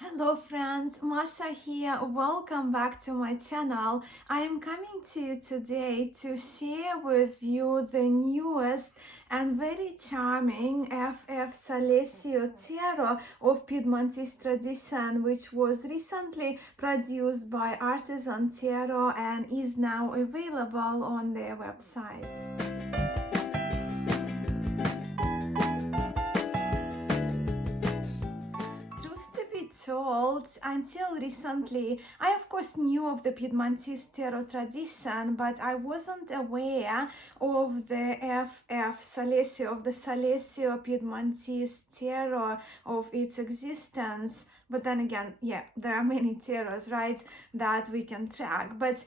Hello friends, Masha here. Welcome back to my channel. I am coming to you today to share with you the newest and very charming FF Solesio Tarot of Piedmontese tradition, which was recently produced by Artisan Tarot and is now available on their website. Told, until recently, I of course knew of the Piedmontese tarot tradition, but I wasn't aware of the FF Solesio, of the Solesio Piedmontese tarot, of its existence. But then again, yeah, there are many tarots, right, that we can track. But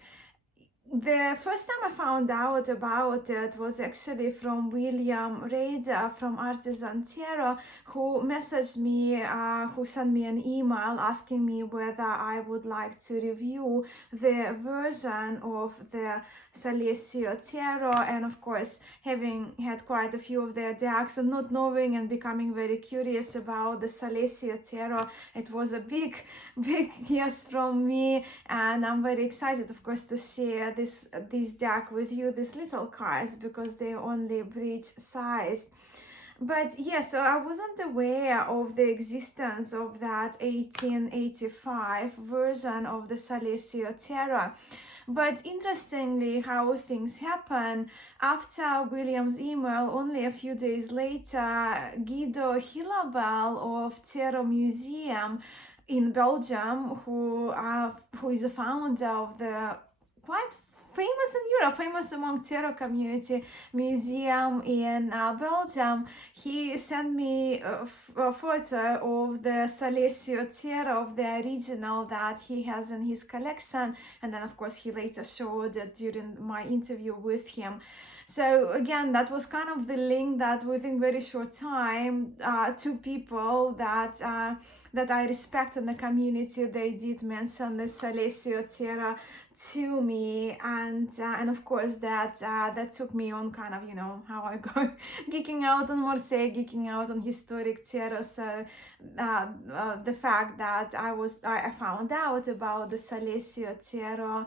the first time I found out about it was actually from William Rader from Artisan Tarot, who messaged me, who sent me an email asking me whether I would like to review the version of the Solesio Tarot, and of course having had quite a few of their decks and not knowing and becoming very curious about the Solesio Tarot, it was a big yes from me, and I'm very excited of course to share this deck with you, these little cards, because they're only bridge sized. But yeah, so I wasn't aware of the existence of that 1885 version of the Solesio Tarot. But interestingly, how things happen, after William's email, only a few days later, Guido Hillabel of Tarot Museum in Belgium, who is a founder of the quite famous in Europe, famous among tarot community museum in Belgium, he sent me a photo of the Solesio Tarot, of the original that he has in his collection, and then of course he later showed it during my interview with him. So again, that was kind of the link that within very short time, two people that I respect in the community, they did mention the Solesio Tarot to me, and of course that took me on kind of, you know, how I go geeking out on Marseille, geeking out on historic tarot. So the fact that I found out about the Solesio Tarot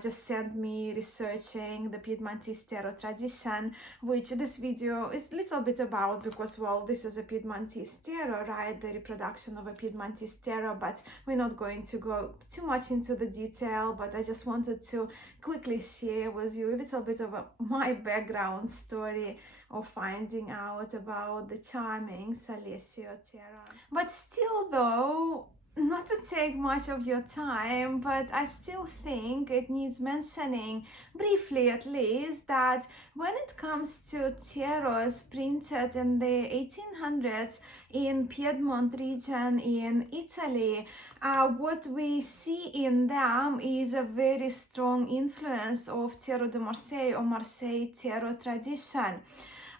just sent me researching the Piedmontese tarot tradition, which this video is a little bit about, because well, this is a Piedmontese tarot, right, the reproduction of a Piedmontese tarot, but we're not going to go too much into the detail. But I just wanted to quickly share with you a little bit of my background story of finding out about the charming Solesio Tarot. But still though, not to take much of your time, but I still think it needs mentioning, briefly at least, that when it comes to tarots printed in the 1800s in Piedmont region in Italy, what we see in them is a very strong influence of Tarot de Marseille or Marseille tarot tradition.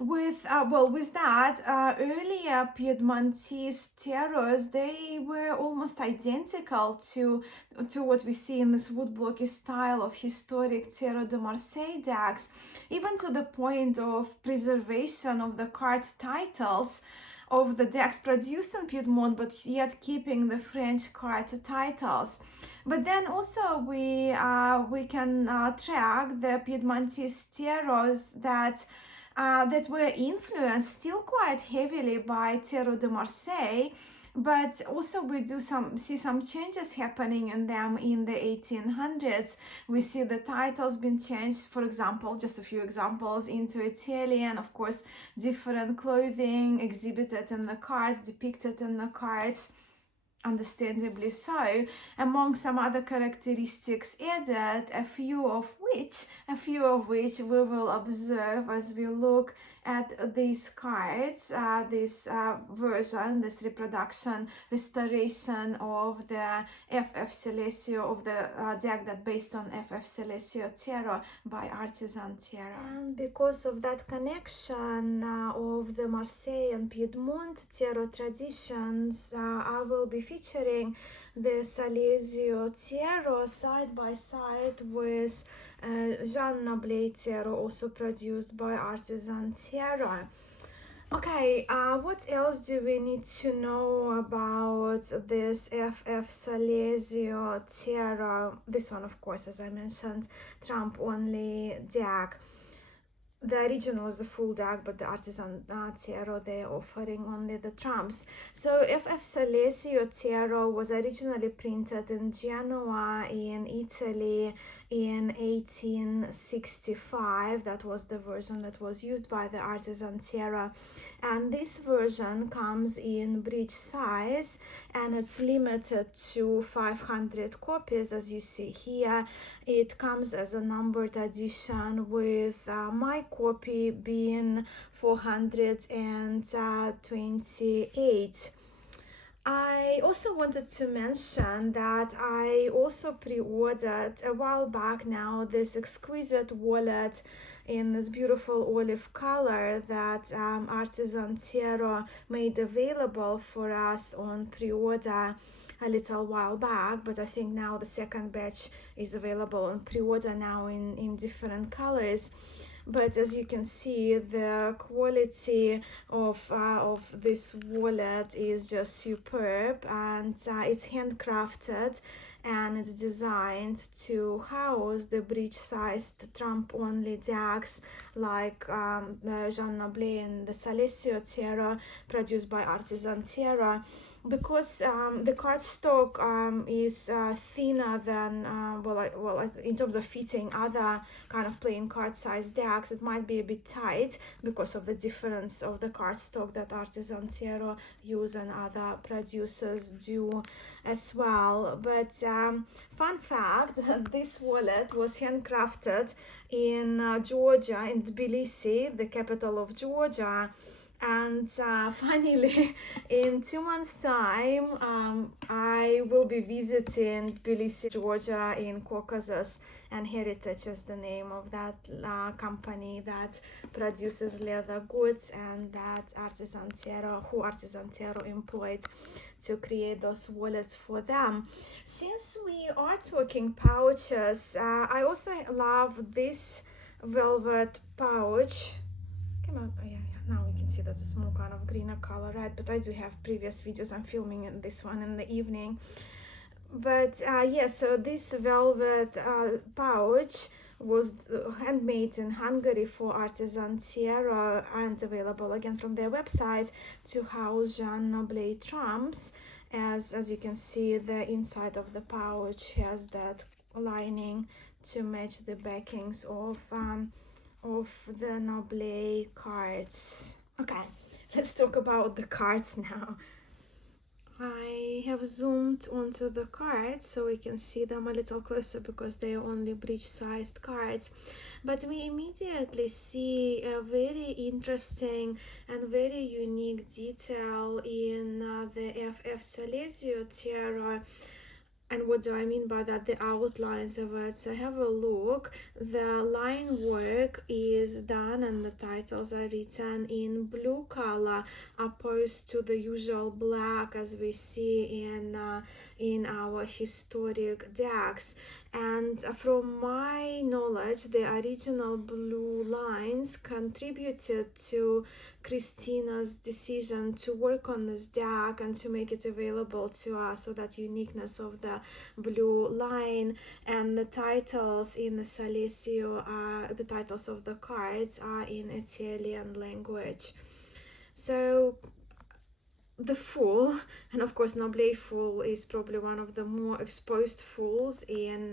With that, earlier Piedmontese tarots, they were almost identical to what we see in this woodblocky style of historic Tarot de Marseille decks, even to the point of preservation of the card titles of the decks produced in Piedmont, but yet keeping the French card titles. But then also we can track the Piedmontese tarots that were influenced still quite heavily by Tarot de Marseille, but also we do see some changes happening in them in the 1800s. We see the titles being changed, for example, just a few examples, into Italian, of course, different clothing exhibited in the cards, depicted in the cards, understandably so, among some other characteristics added, a few of which we will observe as we look at these cards, this version, this reproduction, restoration of the FF Solesio, of the deck that based on FF Solesio Tarot by Artisan Tarot. And because of that connection of the Marseille and Piedmont tarot traditions, I will be featuring the Solesio Tarot side by side with Jean Noblet Tarot, also produced by Artisan Tarot. Okay, what else do we need to know about this FF Solesio Tarot? This one, of course, as I mentioned, Trump only deck. The original is the full deck, but the artisan tarot, they're offering only the trumps. So FF Solesio Tarot was originally printed in Genoa in Italy in 1865. That was the version that was used by the artisan tarot, and this version comes in bridge size, and it's limited to 500 copies. As you see here, it comes as a numbered edition, with my copy being 428. I also wanted to mention that I also pre-ordered a while back now this exquisite wallet in this beautiful olive color that Artisan Tarot made available for us on pre-order a little while back, but I think now the second batch is available on pre-order now in different colors. But as you can see, the quality of this wallet is just superb, and it's handcrafted, and it's designed to house the bridge-sized Trump-only decks like the Jean Noble and the Solesio Tarot, produced by Artisan Tarot. Because the cardstock is thinner than in terms of fitting other kind of playing card size decks, it might be a bit tight because of the difference of the cardstock that Artisan Tarot use and other producers do as well. But fun fact, this wallet was handcrafted in Georgia, in Tbilisi, the capital of Georgia. And finally, in 2 months' time, I will be visiting Tbilisi, Georgia, in Caucasus, and Heritage is the name of that company that produces leather goods, and that Artisan Tarot employed to create those wallets for them. Since we are talking pouches, I also love this velvet pouch. Come on, oh, yeah. Now you can see that's a small kind of greener color, right? But I do have previous videos. I'm filming in this one in the evening. But yeah, so this velvet pouch was handmade in Hungary for Artisan Tarot, and available again from their website to house Jean Noble trumps. As you can see, the inside of the pouch has that lining to match the backings of the Noble cards. Okay, let's talk about the cards now. I have zoomed onto the cards so we can see them a little closer, because they are only bridge-sized cards. But we immediately see a very interesting and very unique detail in the FF Solesio Tarot. And what do I mean by that? The outlines of it. So have a look. The line work is done and the titles are written in blue color, opposed to the usual black as we see in our historic decks. And from my knowledge, the original blue lines contributed to Christina's decision to work on this deck and to make it available to us, so that uniqueness of the blue line. And the titles in the Solesio, the titles of the cards are in Italian language. So the Fool, and of course Noble Fool is probably one of the more exposed fools in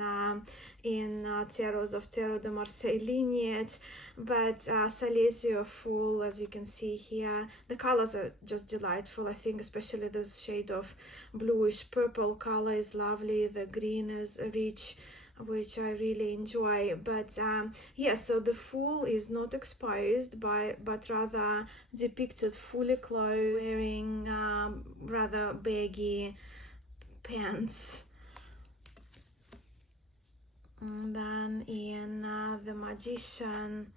tarots of Tarot de Marseille lineage. But Solesio Fool, as you can see here, the colors are just delightful. I think especially this shade of bluish purple color is lovely. The green is rich, which I really enjoy. But yeah, so the Fool is not exposed but rather depicted fully clothed, wearing rather baggy pants. And then in the Magician,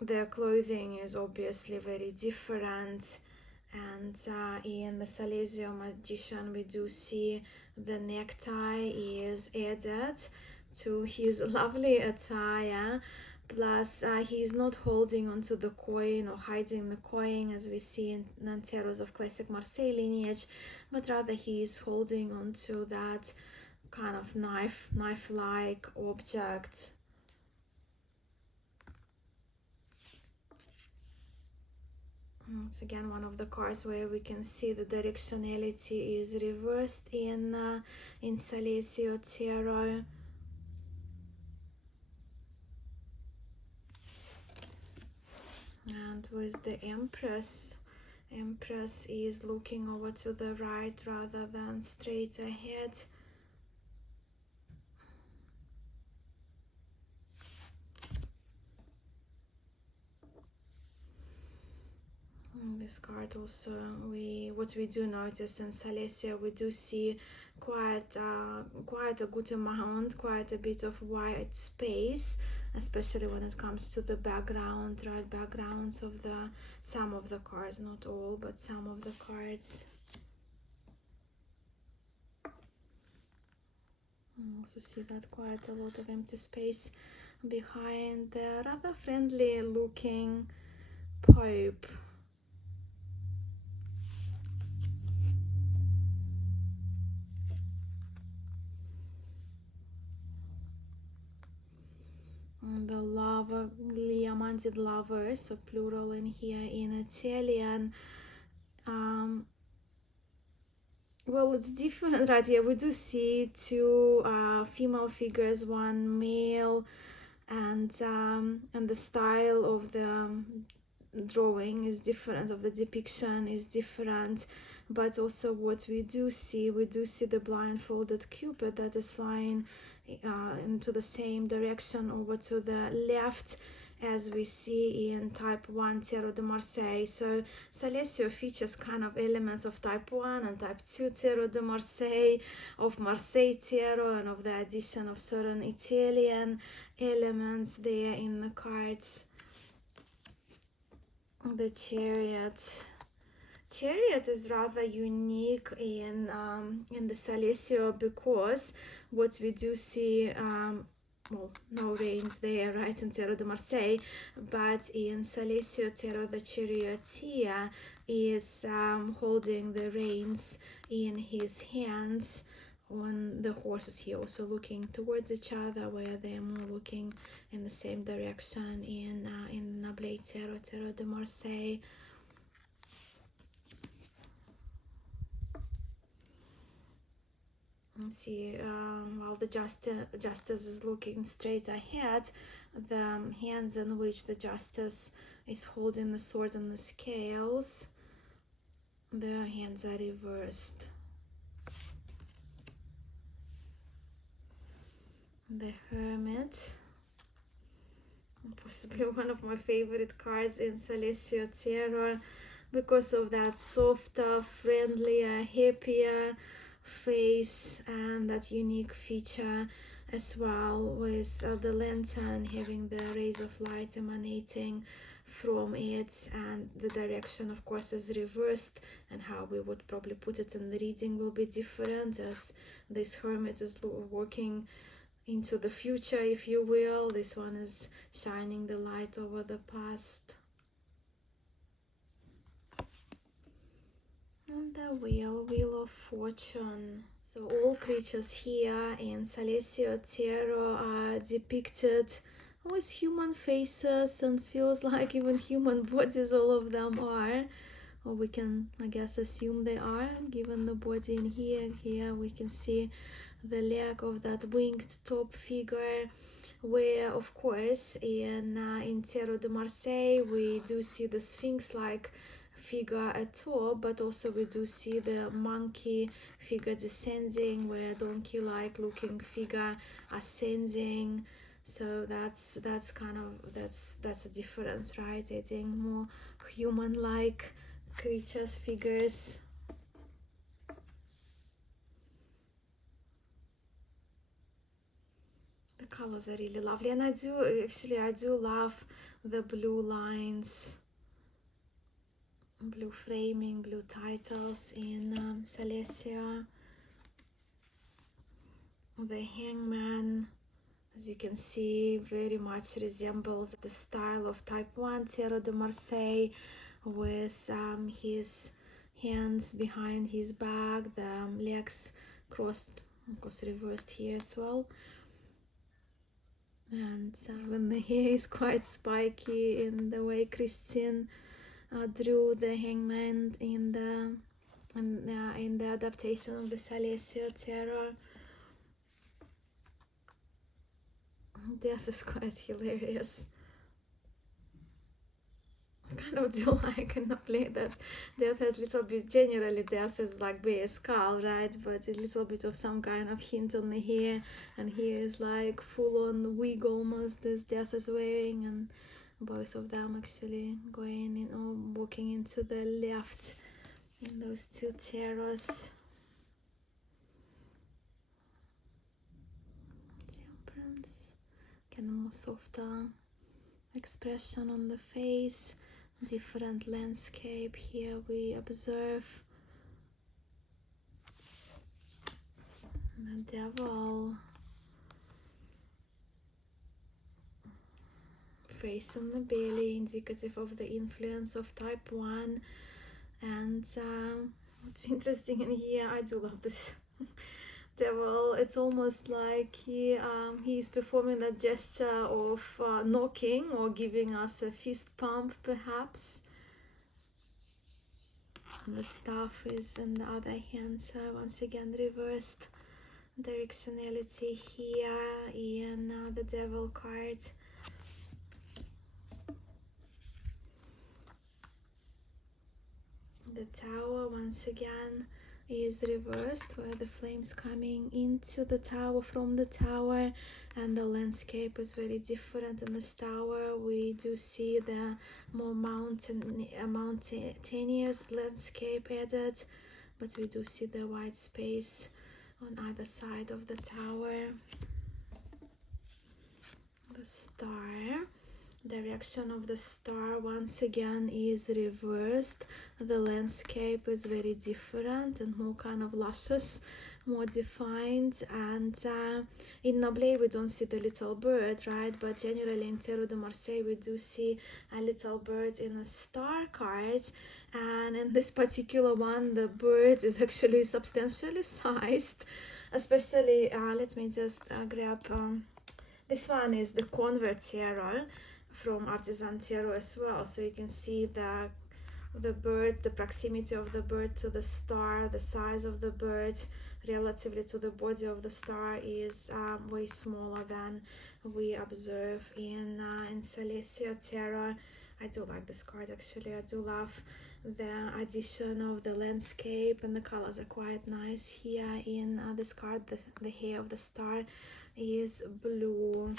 their clothing is obviously very different. And in the Solesio Magician, we do see the necktie is added to his lovely attire. Plus, he is not holding onto the coin or hiding the coin as we see in non-tarots of classic Marseille lineage, but rather he is holding onto that kind of knife-like object. It's again one of the cards where we can see the directionality is reversed in Solesio Tarot. And with the Empress is looking over to the right rather than straight ahead. This card also, what we do notice in Solesio, we do see quite a good amount, quite a bit of white space, especially when it comes to the background, right? Backgrounds of some of the cards, not all, but some of the cards. I also see that quite a lot of empty space behind the rather friendly looking Pope. The lover, Liamanted lover, so plural in here in Italian. Well, it's different right here. We do see two female figures, one male, and the style of the drawing is different, of the depiction is different, but also what we do see the blindfolded Cupid that is flying into the same direction over to the left as we see in type 1 Tarot de Marseille. So Solesio features kind of elements of type 1 and type 2 Tarot de Marseille, of Marseille Tarot, and of the addition of certain Italian elements there in the cards. The Chariot is rather unique in the Solesio, because what we do see, well, no reins there, right, in Tarot de Marseille, but in Solesio Tarot, the charioteer is holding the reins in his hands on the horses here, also looking towards each other, where they're more looking in the same direction in Nabla Tarot de Marseille. And see, while the justice is looking straight ahead, the hands in which the justice is holding the sword and the scales, the hands are reversed. The Hermit, possibly one of my favorite cards in Solesio Tarot, because of that softer, friendlier, happier face and that unique feature as well, with the lantern having the rays of light emanating from it, and the direction of course is reversed, and how we would probably put it in the reading will be different, as this Hermit is walking into the future, if you will. This one is shining the light over the past. And the Wheel of Fortune. So all creatures here in Solesio Tarot are depicted with human faces, and feels like even human bodies, all of them are. Or we can, I guess, assume they are, given the body in here. Here we can see the leg of that winged top figure, where of course in Tarot de Marseille we do see the Sphinx-like figure at top, but also we do see the monkey figure descending, where donkey-like looking figure ascending. So that's a difference, right? Adding more human-like creatures, figures. The colors are really lovely, and I do love the blue lines, blue framing, blue titles in Solesio. The Hangman, As you can see, very much resembles the style of type 1 Tarot de Marseille, with his hands behind his back, the legs crossed, of course reversed here as well. And when the hair is quite spiky in the way Christine drew the hangman in the adaptation of the Solesio Tarot. Death is quite hilarious. I kind of do like in the play that death has little bit, generally death is like bare skull, right? But a little bit of some kind of hint on the hair, and here is like full on wig almost this death is wearing, and both of them actually going in or walking into the left in those two tarots. Temperance, kind of more softer expression on the face, different landscape here we observe. The devil, face on the belly, indicative of the influence of type 1. And what's interesting in here, I do love this devil. It's almost like he's performing a gesture of knocking or giving us a fist pump perhaps. And the staff is in the other hand, so once again reversed directionality here in the devil card. The tower once again is reversed, where the flames coming into the tower from the tower, and the landscape is very different. In this tower we do see the more mountainous landscape added, but we do see the white space on either side of the tower. The star, direction of the star once again is reversed. The landscape is very different and more kind of luscious, more defined. And in Noble we don't see the little bird, right? But generally in Tarot de Marseille we do see a little bird in a star card, and in this particular one the bird is actually substantially sized, especially let me just grab this one is the Convert Tarot from Artisan Tarot as well, so you can see the bird, the proximity of the bird to the star, the size of the bird relatively to the body of the star is way smaller than we observe in Solesio Tarot. I do like this card actually. I do love the addition of the landscape, and the colors are quite nice here in this card. The hair of the star is blue.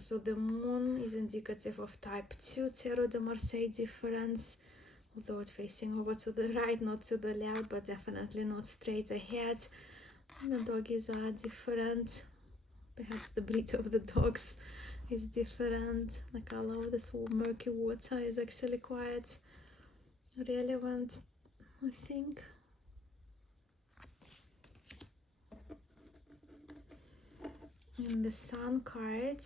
So the moon is indicative of type 2 Tarot de Marseille difference, although it facing over to the right, not to the left, but definitely not straight ahead. And the doggies are different. Perhaps the breed of the dogs is different. The color of this murky water is actually quite relevant, I think. In the Sun card,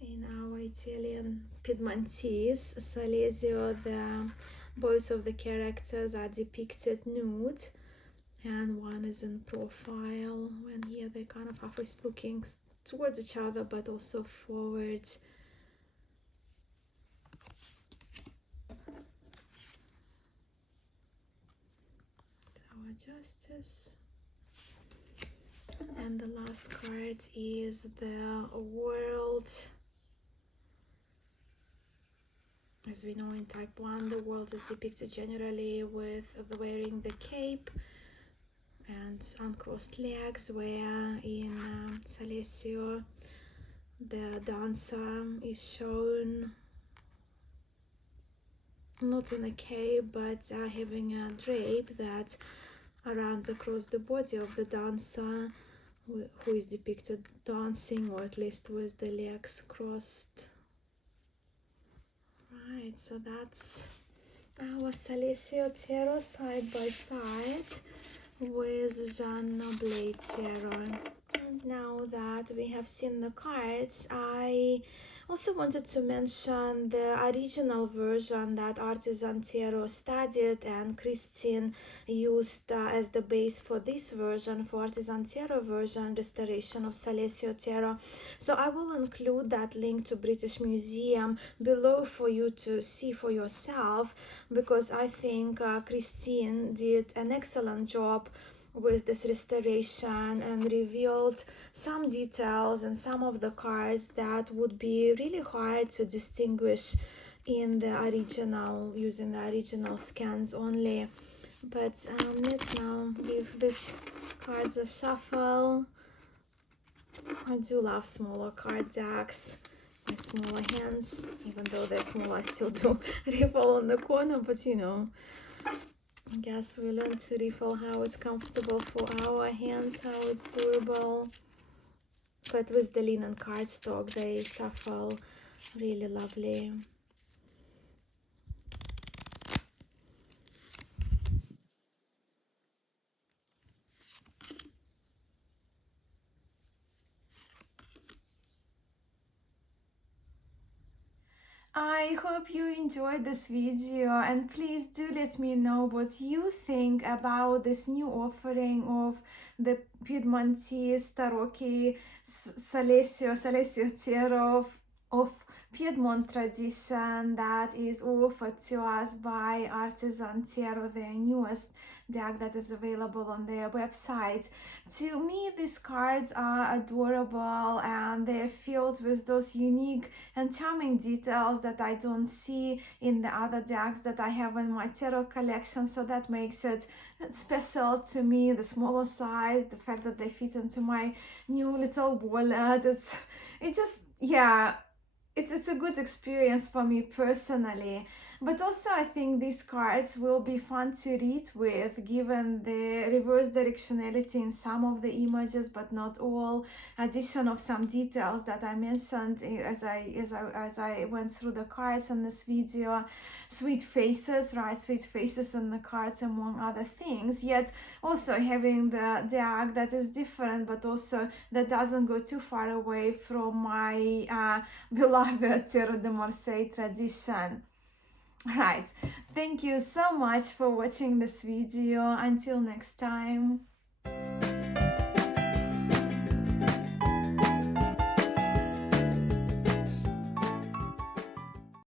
in our Italian Piedmontese Solesio, the both of the characters are depicted nude, and one is in profile, when here they're kind of halfway looking towards each other but also forward. Tower Justice. And the last card is the World. As we know in type 1, the world is depicted generally with wearing the cape and uncrossed legs, where in Solesio the dancer is shown not in a cape but having a drape that runs across the body of the dancer, who is depicted dancing, or at least with the legs crossed. Right, so that's our Solesio Tarot side by side with Jean Noble Tarot. And now that we have seen the cards, I also wanted to mention the original version that Artisan Tarot studied and Christine used as the base for this version, for Artisan Tarot version, Restoration of Solesio Tarot. So I will include that link to British Museum below for you to see for yourself, because I think Christine did an excellent job with this restoration and revealed some details and some of the cards that would be really hard to distinguish in the original, using the original scans only. But let's now give these cards a shuffle. I do love smaller card decks, my smaller hands. Even though they're small, I still do riffle on the corner, but you know, I guess we learn to riffle how it's comfortable for our hands, how it's durable. But with the linen cardstock, they shuffle really lovely. I hope you enjoyed this video, and please do let me know what you think about this new offering of the Piedmontese Tarocco Solesio Tarot of Piedmont tradition that is offered to us by Artisan Tarot, their newest deck that is available on their website. To me, these cards are adorable and they're filled with those unique and charming details that I don't see in the other decks that I have in my tarot collection, so that makes it special to me. The smaller size, the fact that they fit into my new little wallet, it's a good experience for me personally. But also I think these cards will be fun to read with, given the reverse directionality in some of the images, but not all. Addition of some details that I mentioned as I went through the cards in this video. Sweet faces, right? Sweet faces in the cards, among other things. Yet also having the deck that is different, but also that doesn't go too far away from my beloved Tarot de Marseille tradition. Right, thank you so much for watching this video. Until next time.